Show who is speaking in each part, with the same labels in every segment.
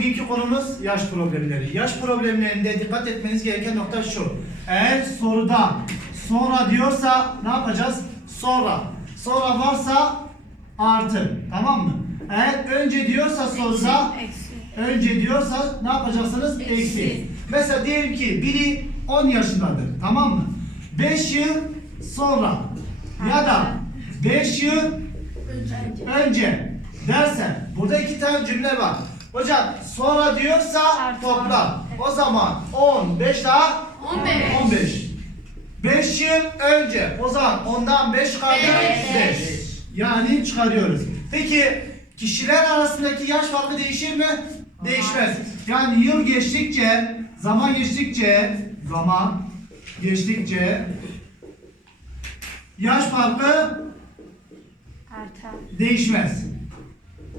Speaker 1: bugünkü konumuz yaş problemleri. Yaş problemlerinde dikkat etmeniz gereken nokta şu. Eğer soruda sonra diyorsa ne yapacağız? Sonra. Sonra varsa artı. Tamam mı? Eğer önce diyorsa soruda önce diyorsa ne yapacaksınız? Eksi.
Speaker 2: Eksi.
Speaker 1: Mesela diyelim ki biri 10 yaşındadır. Tamam mı? 5 yıl sonra ya da 5 yıl önce dersen burada iki tane cümle var. Hocam sonra diyorsa
Speaker 2: Artı.
Speaker 1: topla. O zaman 10 5 daha
Speaker 2: 15.
Speaker 1: 15. 5 yıl önce. O zaman ondan 5 kaldı.
Speaker 2: Beş.
Speaker 1: 5. Yani çıkarıyoruz. Peki kişiler arasındaki yaş farkı değişir mi? Değişmez. Yani yıl geçtikçe, zaman geçtikçe, zaman geçtikçe yaş farkı
Speaker 2: Artar.
Speaker 1: değişmez.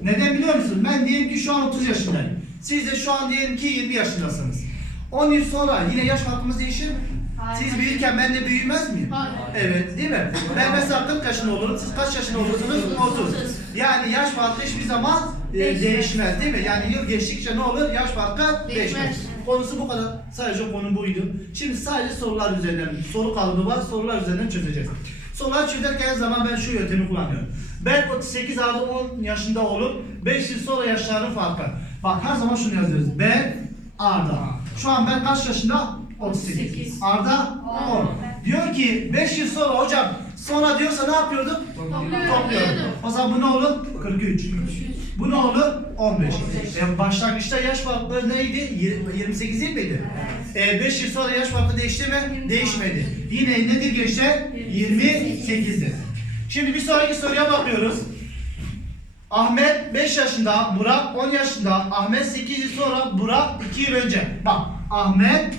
Speaker 1: Neden biliyor musun? Ben diyelim ki şu an 30 yaşındayım. Siz de şu an diyelim ki 20 yaşındasınız. 10 yıl sonra yine yaş farkımız değişir mi?
Speaker 2: Hayır.
Speaker 1: Siz büyürken ben de büyümez miyim?
Speaker 2: Hayır.
Speaker 1: Evet değil mi? Ben mesela 40 yaşında olurum. Siz kaç yaşında olursunuz? 30. Yani yaş farkı hiçbir zaman e,
Speaker 2: Değişmez.
Speaker 1: değişmez değil mi? Yani yıl geçtikçe ne olur? Yaş farkı değişmez.
Speaker 2: Değişmez.
Speaker 1: Konusu bu kadar. Sadece konu buydu. Şimdi sadece sorular üzerinden, soru kalıbı var. Sorular üzerinden çözeceğiz. Sorular çözerken her zaman ben şu yöntemi kullanıyorum. Ben 38 artı 10 yaşında olup 5 yıl sonra yaşlarının farkı. Bak her zaman şunu yazıyoruz. Ben Arda. Şu an ben kaç yaşında? 38.
Speaker 2: 38.
Speaker 1: Arda 10. Diyor ki 5 yıl sonra hocam sonra diyorsa ne yapıyorduk?
Speaker 2: Topluyorum.
Speaker 1: O zaman bu ne olur? 43. Bu ne olur? 15. E, başlangıçta yaş farkı neydi? Yir- 28 değil miydi? 5 yıl sonra yaş farkı değişti mi? Değişmedi. Yine nedir gençler? 28'dir. Şimdi bir sonraki soruya bakıyoruz. Ahmet 5 yaşında, Burak 10 yaşında, Ahmet 8 yıl sonra, Burak 2 yıl önce. Bak Ahmet,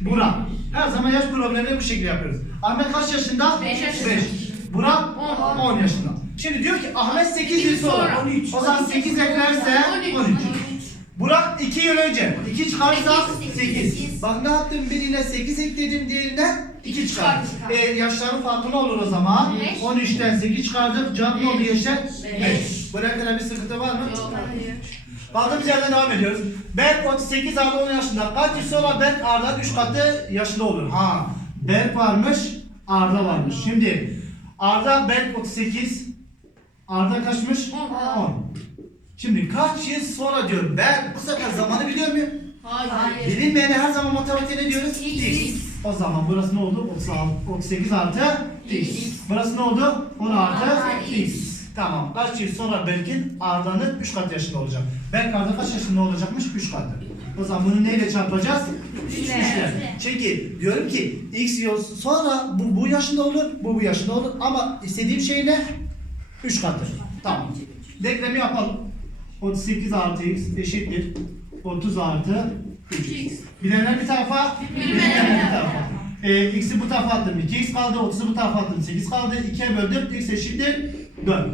Speaker 1: Burak. Her zaman yaş problemini bu şekilde yapıyoruz. Ahmet kaç yaşında?
Speaker 2: Beş yaşında.
Speaker 1: Beş. Burak
Speaker 2: On.
Speaker 1: 10 yaşında. Şimdi diyor ki Ahmet 8 yıl sonra.
Speaker 2: Sonra.
Speaker 1: 13. O zaman 8 eklerse 13.
Speaker 2: 13.
Speaker 1: Burak 2 yıl önce. 2 çıkarsa
Speaker 2: Sekiz.
Speaker 1: 8.
Speaker 2: Sekiz.
Speaker 1: Bak ne yaptım? Birine 8 ekledim, diğerine 2
Speaker 2: İki
Speaker 1: çıkardım.
Speaker 2: çıkar.
Speaker 1: E, yaşların farkı ne olur o zaman?
Speaker 2: Beş.
Speaker 1: 13'ten 8 çıkardık. Cevap ne oldu?
Speaker 2: Beş.
Speaker 1: 5. Buraya bir sıkıntı var mı?
Speaker 2: Yok.
Speaker 1: Kaldığımız yerden devam ediyoruz. Berk 38 Arda 10 yaşında. Kaç yıl sonra Berk Arda'nın 3 katı yaşında olur? Ha. Berk varmış, Arda varmış. Şimdi Arda Berk 38. Arda kaçmış?
Speaker 2: On.
Speaker 1: 10. Şimdi kaç yıl sonra diyorum. Ben bu sefer zamanı biliyor muyum?
Speaker 2: Hayır.
Speaker 1: Bilinmeyene her zaman matematiğe ne diyoruz?
Speaker 2: X.
Speaker 1: O zaman burası ne oldu? 36, 38 artı x.
Speaker 2: X.
Speaker 1: Burası ne oldu? 10 artı x.
Speaker 2: X.
Speaker 1: Tamam. Kaç yıl sonra Berk'in Arda'nın 3 kat yaşında olacak. Berk Arda kaç yaşında olacakmış? 3 katı. O zaman bunu neyle çarpacağız?
Speaker 2: Üçle.
Speaker 1: Üçle. Çünkü diyorum ki x yıl sonra bu bu yaşında olur, bu bu yaşında olur ama istediğim şey ne? 3 katı. Tamam. Denklemi yapalım. 38 artı x eşittir. 30 artı 3
Speaker 2: X.
Speaker 1: Bilenler bir tarafa,
Speaker 2: Bilmeyenler bir
Speaker 1: tarafa. Ee, x'i bu tarafa attım. 2x kaldı. 30'u bu tarafa attım. 8 kaldı. 2'ye böldüm. x eşittir 4.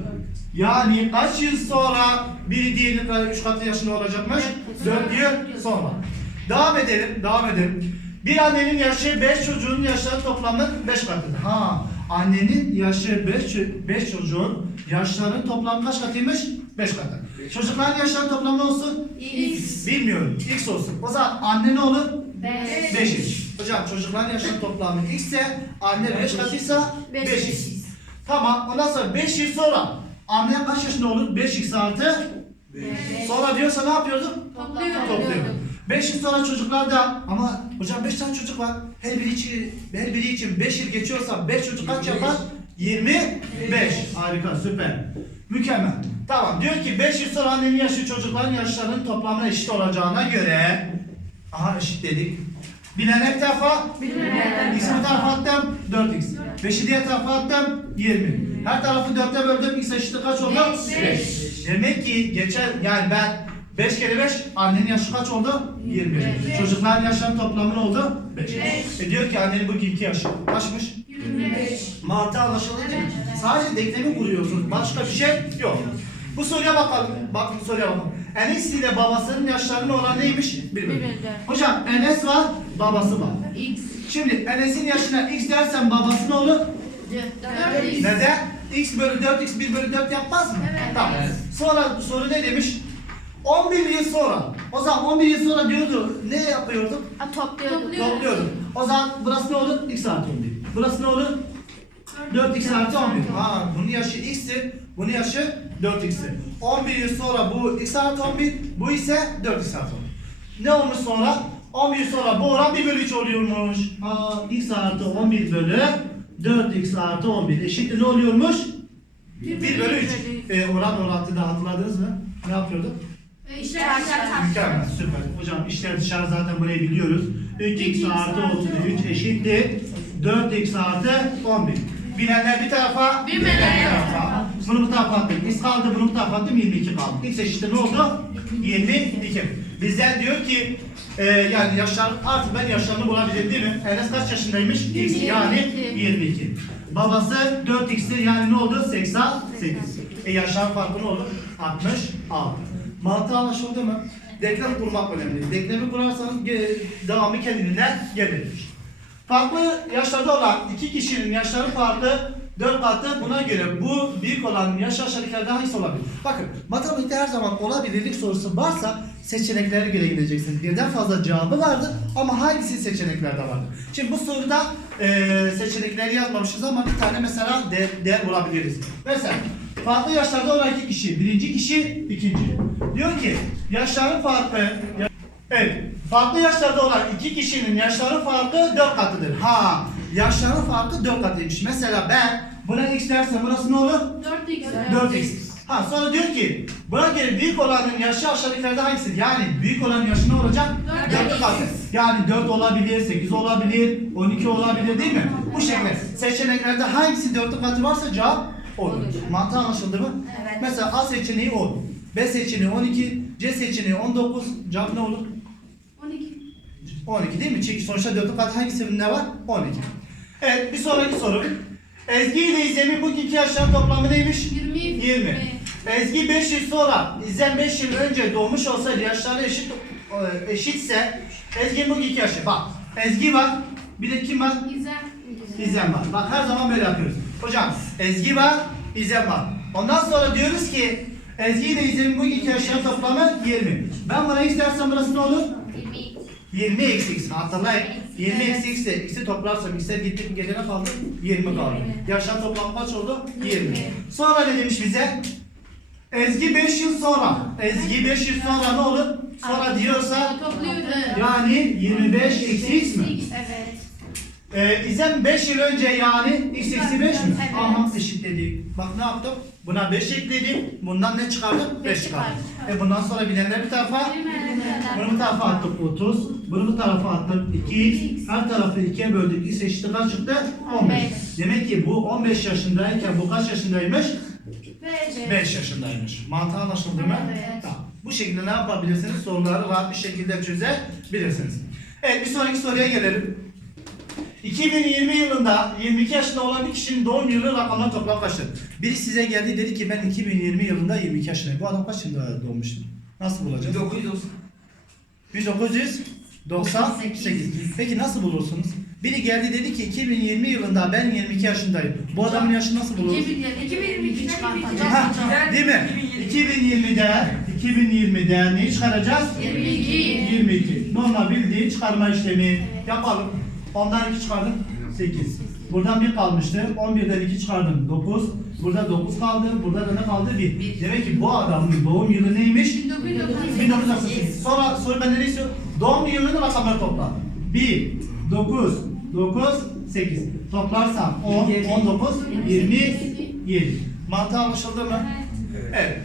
Speaker 1: Yani kaç yıl sonra biri diğerinin kadar 3 katı yaşında olacakmış? 4 yıl sonra. Devam edelim. Devam edelim. Bir annenin yaşı 5 çocuğun yaşları toplamının 5 katıdır. Ha, annenin yaşı 5 5 çocuğun yaşlarının toplamı kaç katıymış? 5 katı. Çocukların yaşları toplamı ne olsun?
Speaker 2: X.
Speaker 1: Bilmiyorum. X olsun. O zaman anne ne olur?
Speaker 2: Beş.
Speaker 1: 5x. Hocam çocukların yaşının toplamı x ise anne 5 katıysa
Speaker 2: Beş
Speaker 1: 5x.
Speaker 2: x.
Speaker 1: Tamam. Ondan sonra 5 yıl sonra anne kaç yaşında olur? 5x artı sonra diyorsa ne yapıyorduk?
Speaker 2: Topluyorum.
Speaker 1: Topluyorum. 5 yıl sonra çocuklar da ama hocam 5 tane çocuk var. Her biri için her biri için 5 yıl geçiyorsa 5 çocuk kaç yapar? 25. Harika, süper. Mükemmel. Tamam. Diyor ki 5 yıl sonra annenin yaşı çocukların yaşlarının toplamına eşit olacağına göre aha eşit dedik. Bilen bir tarafa. X'i tarafa attım 4x. 5'i diğer tarafa attım 20. Her tarafı 4'e böldüm x eşittir kaç oldu?
Speaker 2: Beş.
Speaker 1: 5. Demek ki geçen yani ben 5 kere 5 annenin yaşı kaç oldu? 20.
Speaker 2: Beş.
Speaker 1: Çocukların yaşlarının toplamı ne oldu? 5.
Speaker 2: Beş.
Speaker 1: E diyor ki annenin bugünkü yaşı kaçmış?
Speaker 2: Yirmi beş.
Speaker 1: Mantığı anlaşıldı değil mi? Sadece denklemi kuruyorsunuz. Başka bir şey yok. Bu soruya bakalım. Bak bu soruya bakalım. Enes ile babasının yaşlarının olan neymiş?
Speaker 2: Birbirine.
Speaker 1: Hocam Enes var, babası var.
Speaker 2: X.
Speaker 1: Şimdi Enes'in yaşına x dersen babası ne olur?
Speaker 2: Dört X.
Speaker 1: Neden? x bölü 4 x 1 bölü 4 yapmaz mı?
Speaker 2: Evet.
Speaker 1: Tamam.
Speaker 2: Evet.
Speaker 1: Sonra soru ne demiş? 11 yıl sonra. O zaman 11 yıl sonra diyordu. Ne yapıyorduk?
Speaker 2: Topluyorduk.
Speaker 1: Topluyorduk. O zaman burası ne olur? X artı 11. Burası ne olur? 4x artı 11. Ha, bunun yaşı x'tir. Bunun yaşı 4x'tir. 11 yıl sonra bu x artı 11. Bu ise 4x artı 11. Ne olmuş sonra? 11 yıl sonra bu oran 1 bölü 3 oluyormuş. Ha, x artı 11 bölü 4x artı 11 eşittir ne oluyormuş? 1 bölü 3. E, oran orantıda hatırladınız mı? Ne yapıyorduk?
Speaker 2: İşler
Speaker 1: Mükemmel, süper. Hocam işler dışarı zaten burayı biliyoruz. 3x artı 33 eşittir 4x artı 11. Bilenler bir tarafa,
Speaker 2: Bilmeyenler
Speaker 1: bir tarafa. Bunu attım. X kaldı, bunu attım. 22 kaldı. X eşittir ne oldu? 22. Bizden diyor ki e, yani yaşlar artık ben yaşlarını bulabilirim değil mi? Enes kaç yaşındaymış? X yani 22. Babası 4x'tir yani ne oldu? 88. E yaşlar farkı ne olur? 66. Mantığı anlaşıldı mı? Denklem kurmak önemli. Denklemi kurarsanız devamı kendiliğinden gelir. Farklı yaşlarda olan iki kişinin yaşları farklı 4 katı buna göre bu büyük olan yaş aşağıdakilerden hangisi olabilir? Bakın matematikte her zaman olabilirlik sorusu varsa seçeneklere göre gideceksiniz. Birden fazla cevabı vardır ama hangisi seçeneklerde vardır? Şimdi bu soruda eee seçenekleri yazmamışız ama bir tane mesela de, değer bulabiliriz. Mesela farklı yaşlarda olan iki kişi, birinci kişi, ikinci. Diyor ki yaşların farkı, Evet. Farklı yaşlarda olan iki kişinin yaşları farkı 4 katıdır. Ha, yaşların farkı 4 katıymış. Mesela ben buna x dersem burası ne olur? 4x. Ha sonra diyor ki buna göre büyük olanın yaşı aşağıdakilerde hangisidir? Yani büyük olanın yaşı ne olacak?
Speaker 2: Dört.
Speaker 1: 4 katı. Yani 4 olabilir, 8 olabilir, 12 olabilir değil mi? Bu şekilde seçeneklerde hangisi 4 katı varsa cevap. Olur. Mantığı anlaşıldı mı?
Speaker 2: Evet.
Speaker 1: Mesela A seçeneği 10, B seçeneği 12, C seçeneği 19, cevap ne olur? 12 değil mi? Çünkü sonuçta 4'ün katı hangisinde var? 12. Evet bir sonraki soru. Ezgi ile İzlem'in bu iki yaşların toplamı neymiş? 20. Ezgi 5 yıl sonra İzlem 5 yıl önce doğmuş olsaydı yaşları eşit eşitse Ezgi'nin bu iki yaşı. Bak Ezgi var. Bir de kim var? İzlem var. Bak her zaman böyle yapıyoruz. Hocam Ezgi var, İzlem var. Ondan sonra diyoruz ki Ezgi ile İzlem'in bu iki yaşların toplamı 20. Ben buna istersem burası ne olur? 20 eksi x hatırlayın. 20 eksi x de x'i toplarsam x'e gittik gece ne kaldı? 20 kaldı. Yaşam toplamı kaç oldu? 20. Sonra ne demiş bize? Ezgi 5 yıl sonra. Ezgi 5 yıl sonra ne olur? Sonra diyorsa yani 25 eksi x mi? Ee, İzem 5 yıl önce yani x eksi 5 mi?
Speaker 2: Evet.
Speaker 1: Aha eşitledik. Bak ne yaptım? Buna 5 ekledim. Bundan ne çıkardım? 5 çıkardım. E bundan sonra bilenler bir tarafa bunu bu tarafa attık 30. Bunu bu tarafa attık 2x. Her tarafı 2'ye böldük. X eşittir kaç çıktı? 15.
Speaker 2: 15.
Speaker 1: Demek ki bu 15 yaşındayken bu kaç yaşındaymış? 5 yaşındaymış. Mantığı anlaşıldı mı?
Speaker 2: Evet.
Speaker 1: Tamam. Bu şekilde ne yapabilirsiniz? Soruları rahat bir şekilde çözebilirsiniz. Evet bir sonraki soruya gelelim. 2020 yılında 22 yaşında olan bir kişinin doğum yılı rakamları toplam kaçtır? Biri size geldi dedi ki ben 2020 yılında 22 yaşındayım. Bu adam kaç yılında doğmuştu? Nasıl bulacağız? 1998. Peki nasıl bulursunuz? Biri geldi dedi ki 2020 yılında ben 22 yaşındayım. Bu adamın yaşını nasıl buluruz? Ha, değil mi? 2020'de 2020'de neyi çıkaracağız?
Speaker 2: 22.
Speaker 1: 22. Normal bildiğin çıkarma işlemi yapalım. Ondan 2 çıkardım. 8. Buradan 1 kalmıştı. 11'den 2 çıkardım. 9. Burada 9 kaldı. Burada da ne kaldı? 1. Demek ki bu adamın doğum yılı neymiş? 1998. Sonra soru benden ne istiyor? Doğum yılının rakamları topla. 1, 9, 9, 8. Toplarsam 10, 19, 27. Mantığı anlaşıldı mı? Evet.